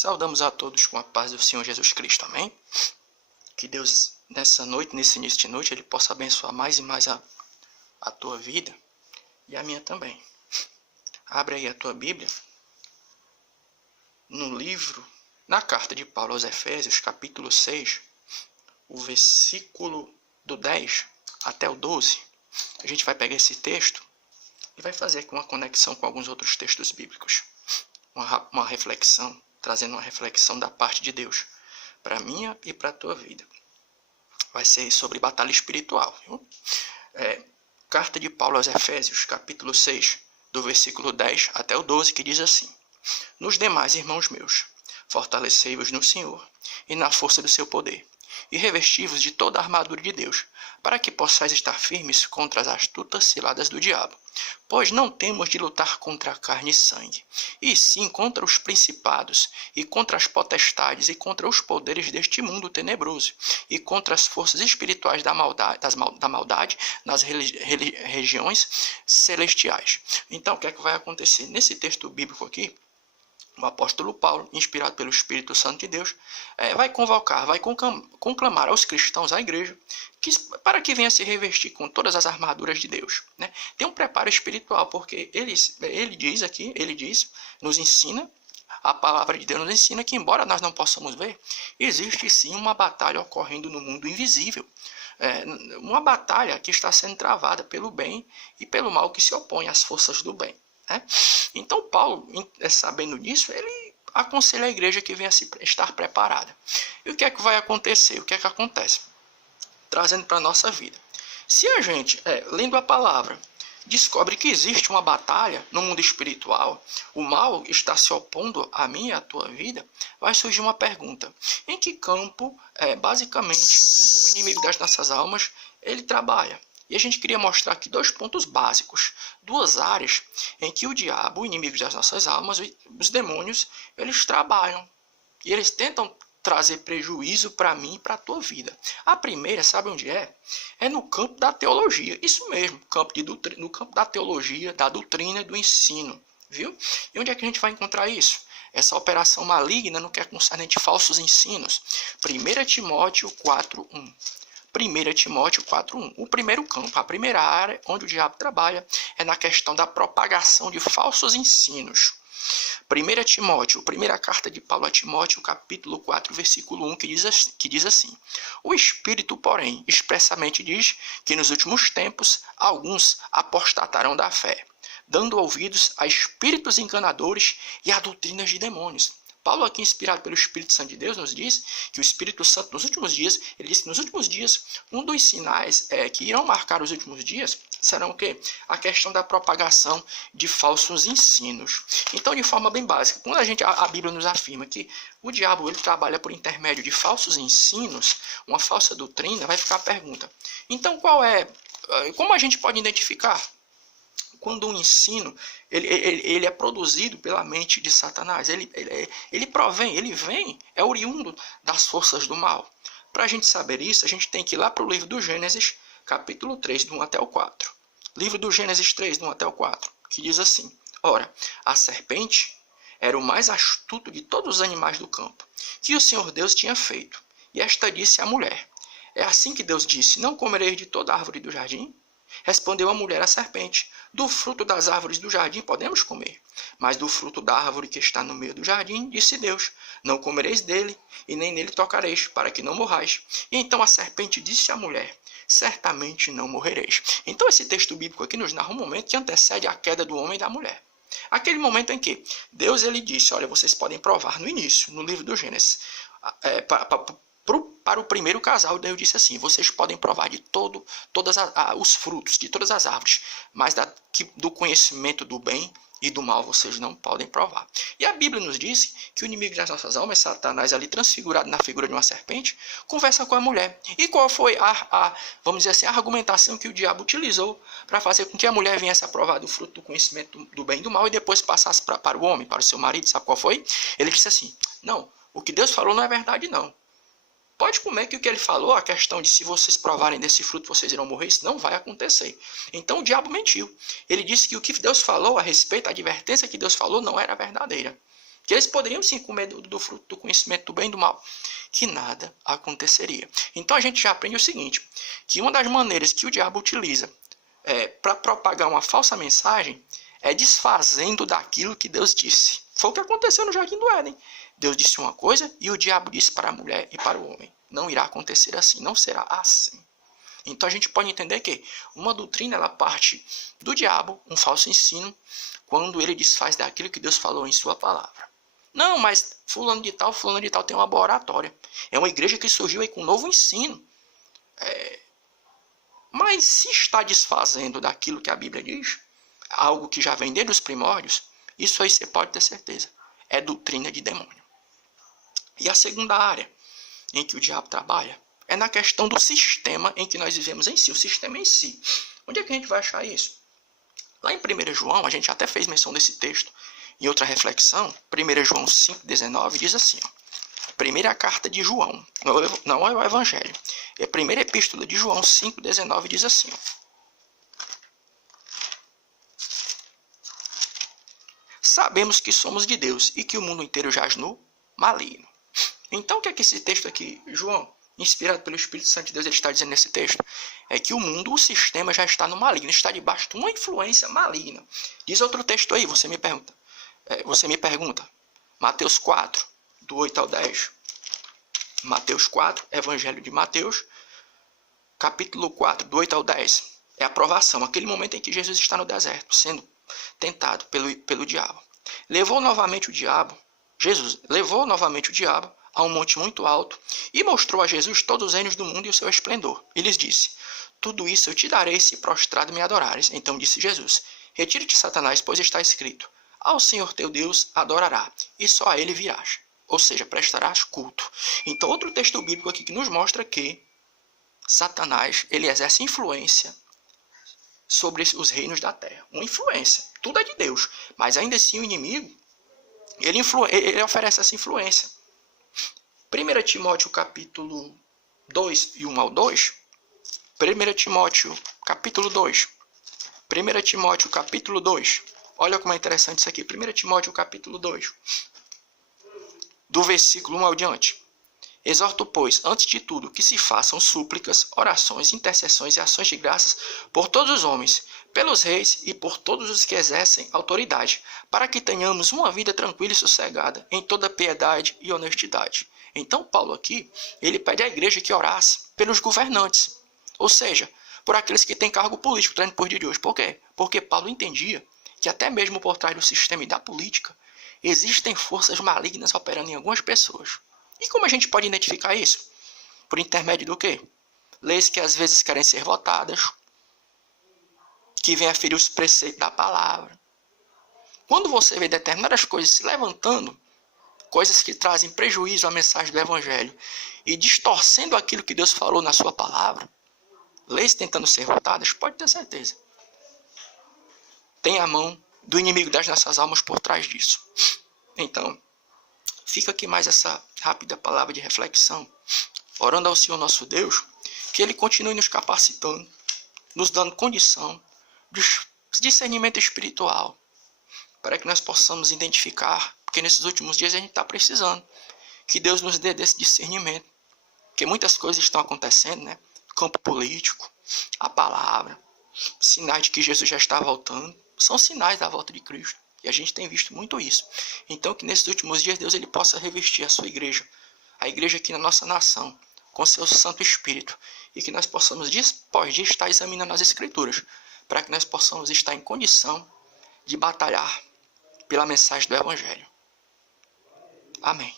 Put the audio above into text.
Saudamos a todos com a paz do Senhor Jesus Cristo, amém? Que Deus, nessa noite, nesse início de noite, Ele possa abençoar mais e mais a tua vida e a minha também. Abre aí a tua Bíblia, na carta de Paulo aos Efésios, capítulo 6, o versículo do 10 até o 12. A gente vai pegar esse texto e vai fazer aqui uma conexão com alguns outros textos bíblicos. Uma reflexão, trazendo uma reflexão da parte de Deus para a minha e para a tua vida. Vai ser sobre batalha espiritual. Viu? Carta de Paulo aos Efésios, capítulo 6, do versículo 10 até o 12, que diz assim: Nos demais, irmãos meus, fortalecei-vos no Senhor e na força do seu poder, e revesti-vos de toda a armadura de Deus, para que possais estar firmes contra as astutas ciladas do diabo. Pois não temos de lutar contra a carne e sangue, e sim contra os principados, e contra as potestades, e contra os poderes deste mundo tenebroso, e contra as forças espirituais da maldade nas regiões celestiais. Então, o que é que vai acontecer? Nesse texto bíblico aqui, o apóstolo Paulo, inspirado pelo Espírito Santo de Deus, vai convocar, vai conclamar aos cristãos, à igreja, para que venha se revestir com todas as armaduras de Deus. Né? Tem um preparo espiritual, porque ele diz, nos ensina, a palavra de Deus nos ensina que, embora nós não possamos ver, existe sim uma batalha ocorrendo no mundo invisível. Uma batalha que está sendo travada pelo bem e pelo mal que se opõe às forças do bem. Então Paulo, sabendo disso, ele aconselha a igreja que venha estar preparada. E o que é que vai acontecer? O que é que acontece? Trazendo para a nossa vida. Se a gente, lendo a palavra, descobre que existe uma batalha no mundo espiritual, o mal está se opondo a mim e à tua vida, vai surgir uma pergunta: em que campo, basicamente, o inimigo das nossas almas, ele trabalha? E a gente queria mostrar aqui dois pontos básicos, duas áreas em que o diabo, o inimigo das nossas almas, os demônios, eles trabalham. E eles tentam trazer prejuízo para mim e para a tua vida. A primeira, sabe onde é? É no campo da teologia. Isso mesmo, no campo da teologia, da doutrina, do ensino. Viu? E onde é que a gente vai encontrar isso? Essa operação maligna no que é concernente falsos ensinos. 1 Timóteo 4:1. 1 Timóteo 4:1. O primeiro campo, a primeira área onde o diabo trabalha é na questão da propagação de falsos ensinos. 1 Timóteo, primeira carta de Paulo a Timóteo, capítulo 4, versículo 1, que diz assim: O Espírito, porém, expressamente diz que nos últimos tempos alguns apostatarão da fé, dando ouvidos a espíritos enganadores e a doutrinas de demônios. Paulo, aqui inspirado pelo Espírito Santo de Deus, nos diz que o Espírito Santo, nos últimos dias, ele disse que nos últimos dias, um dos sinais que irão marcar os últimos dias serão o quê? A questão da propagação de falsos ensinos. Então, de forma bem básica, quando a Bíblia nos afirma que o diabo ele trabalha por intermédio de falsos ensinos, uma falsa doutrina, vai ficar a pergunta: então como a gente pode identificar quando um ensino ele é produzido pela mente de Satanás? Ele provém, ele vem, é oriundo das forças do mal. Para a gente saber isso, a gente tem que ir lá para o livro do Gênesis, capítulo 3, do 1 até o 4. Livro do Gênesis 3, do 1 até o 4, que diz assim: Ora, a serpente era o mais astuto de todos os animais do campo, que o Senhor Deus tinha feito. E esta disse à mulher: É assim que Deus disse: Não comereis de toda árvore do jardim? Respondeu a mulher à serpente: Do fruto das árvores do jardim podemos comer, mas do fruto da árvore que está no meio do jardim, disse Deus: Não comereis dele, e nem nele tocareis, para que não morrais. E então a serpente disse à mulher: Certamente não morrereis. Então esse texto bíblico aqui nos narra um momento que antecede a queda do homem e da mulher. Aquele momento em que Deus ele disse: Olha, vocês podem provar no início, no livro do Gênesis, para o primeiro casal, Deus disse assim: vocês podem provar de todos os frutos, de todas as árvores, mas do conhecimento do bem e do mal vocês não podem provar. E a Bíblia nos diz que o inimigo das nossas almas, Satanás, ali transfigurado na figura de uma serpente, conversa com a mulher. E qual foi vamos dizer assim, a argumentação que o diabo utilizou para fazer com que a mulher viesse a provar do fruto do conhecimento do bem e do mal e depois passasse para o homem, para o seu marido? Sabe qual foi? Ele disse assim: não, o que Deus falou não é verdade não. Pode comer, que o que ele falou, a questão de se vocês provarem desse fruto, vocês irão morrer, isso não vai acontecer. Então o diabo mentiu. Ele disse que o que Deus falou a respeito, a advertência que Deus falou não era verdadeira. que eles poderiam sim comer do fruto do conhecimento do bem e do mal, que nada aconteceria. Então a gente já aprende o seguinte, que uma das maneiras que o diabo utiliza para propagar uma falsa mensagem é desfazendo daquilo que Deus disse. Foi o que aconteceu no Jardim do Éden. Deus disse uma coisa e o diabo disse para a mulher e para o homem. Não irá acontecer assim, não será assim. Então a gente pode entender que uma doutrina ela parte do diabo, um falso ensino, quando ele desfaz daquilo que Deus falou em sua palavra. Não, mas fulano de tal tem uma boa oratória. É uma igreja que surgiu aí com um novo ensino. Mas se está desfazendo daquilo que a Bíblia diz, algo que já vem desde os primórdios, isso aí você pode ter certeza. É doutrina de demônio. E a segunda área em que o diabo trabalha é na questão do sistema em que nós vivemos em si, o sistema em si. Onde é que a gente vai achar isso? Lá em 1 João, a gente até fez menção desse texto em outra reflexão. 1 João 5,19 diz assim, ó, primeira carta de João, não é o Evangelho, é a primeira epístola de João 5,19 diz assim, ó, sabemos que somos de Deus e que o mundo inteiro jaz no maligno. Então o que é que esse texto aqui, João, inspirado pelo Espírito Santo de Deus, ele está dizendo nesse texto? É que o mundo, o sistema já está no maligno, está debaixo de uma influência maligna. Diz outro texto aí, você me pergunta, Mateus 4, do 8 ao 10. Mateus 4, Evangelho de Mateus, capítulo 4, do 8 ao 10. É a provação, aquele momento em que Jesus está no deserto, sendo tentado pelo diabo. Jesus levou novamente o diabo a um monte muito alto e mostrou a Jesus todos os reinos do mundo e o seu esplendor. E lhes disse, tudo isso eu te darei se prostrado me adorares. Então disse Jesus, retire-te, Satanás, pois está escrito, ao Senhor teu Deus adorará, e só a ele virás. Ou seja, prestarás culto. Então outro texto bíblico aqui que nos mostra que Satanás, ele exerce influência sobre os reinos da terra. Uma influência. Tudo é de Deus. Mas ainda assim o inimigo, ele oferece essa influência. 1 Timóteo capítulo 2 e 1 ao 2. 1 Timóteo capítulo 2. 1 Timóteo capítulo 2. Olha como é interessante isso aqui. 1 Timóteo capítulo 2. Do versículo 1 ao diante. Exorto, pois, antes de tudo, que se façam súplicas, orações, intercessões e ações de graças por todos os homens, pelos reis e por todos os que exercem autoridade, para que tenhamos uma vida tranquila e sossegada, em toda piedade e honestidade. Então, Paulo aqui, ele pede à igreja que orasse pelos governantes, ou seja, por aqueles que têm cargo político durante o dia de hoje. Por quê? Porque Paulo entendia que até mesmo por trás do sistema e da política, existem forças malignas operando em algumas pessoas. E como a gente pode identificar isso? Por intermédio do quê? Leis que às vezes querem ser votadas, que vêm a ferir os preceitos da palavra. Quando você vê determinadas coisas se levantando, coisas que trazem prejuízo à mensagem do Evangelho e distorcendo aquilo que Deus falou na sua palavra, leis tentando ser votadas, pode ter certeza. Tem a mão do inimigo das nossas almas por trás disso. Então, fica aqui mais essa rápida palavra de reflexão, orando ao Senhor nosso Deus, que Ele continue nos capacitando, nos dando condição de discernimento espiritual, para que nós possamos identificar, porque nesses últimos dias a gente está precisando, que Deus nos dê desse discernimento, porque muitas coisas estão acontecendo, né? Campo político, a palavra, sinais de que Jesus já está voltando, são sinais da volta de Cristo. E a gente tem visto muito isso. Então que nesses últimos dias Deus ele possa revestir a sua igreja, a igreja aqui na nossa nação, com seu Santo Espírito. E que nós possamos, dia após dia, estar examinando as Escrituras, para que nós possamos estar em condição de batalhar pela mensagem do Evangelho. Amém.